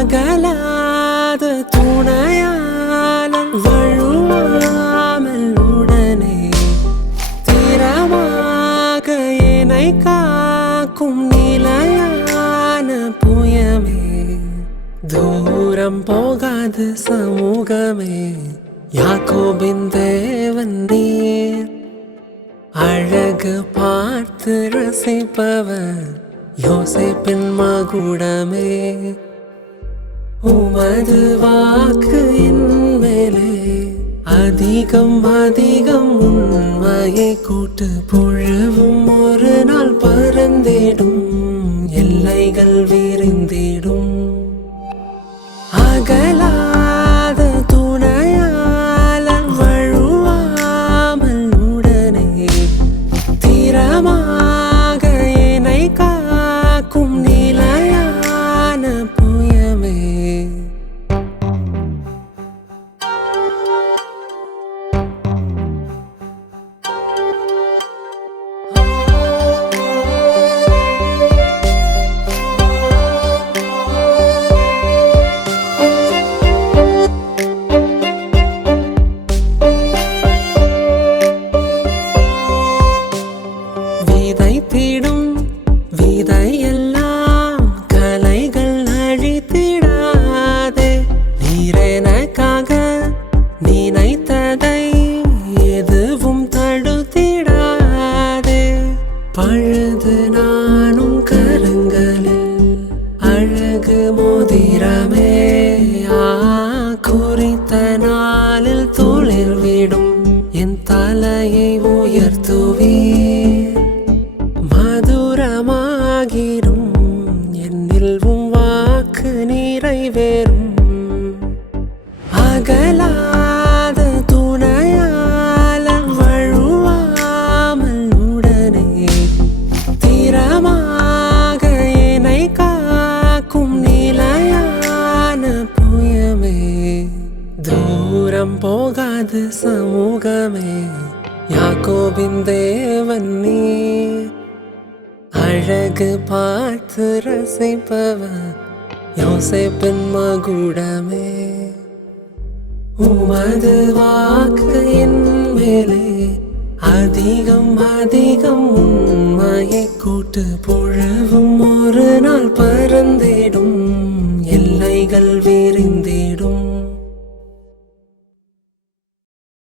அகலாத துணையாளன் வழுவாமல் உடனே திறமாக என்னை காக்கும் நிலையான புயமே தூரம் போகாது சமூகமே யாக்கோபின் தேவன் நீர் அழகு பார்த்து ரசிப்பவர் யோசேப்பின் மகுடமே உமது வாக்கு என் மேலே அதிகம் அதிகம் உண்மையை கூட்டு புழுவும் ஒரு நாள் பறந்திடும் எல்லைகள் விரிந்திடும் அகலாத துணையாளன் வழுவாமல் உடனே திறமாக என்னை காக்கும் நிலையான புயமே விதைத்திடும் விதையெல்லாம் கலைகள் அழித்திடாதே நீரெனக்காக நினைத்ததை எதுவும் தடுத்திடாதே பழுது நானும் கரங்களில் அழகு மோதிரமே குறித்த நாளில் துளிர் விடும் என் தலையை உயர்த்துவீர் மதுரமாகிடும் என்னில் வாக்கு நிறைவேறும் அகலாத துணையாளன் வழுவாமல் உடனே திறமாக என்னை காக்கும் நிலையான புயமே தூரம் போகாது சமூகமே யாக்கோபின் தேவன் நீர் அழகு பார்த்து ரசிப்பவர் யோசேப்பின் மகுடமே உமது வாக்கு என் மேலே அதிகம் அதிகம் உண்மையை கூட்டு புழுவும் ஒரு நாள் பறந்திடும் எல்லைகள் விரிந்திடும்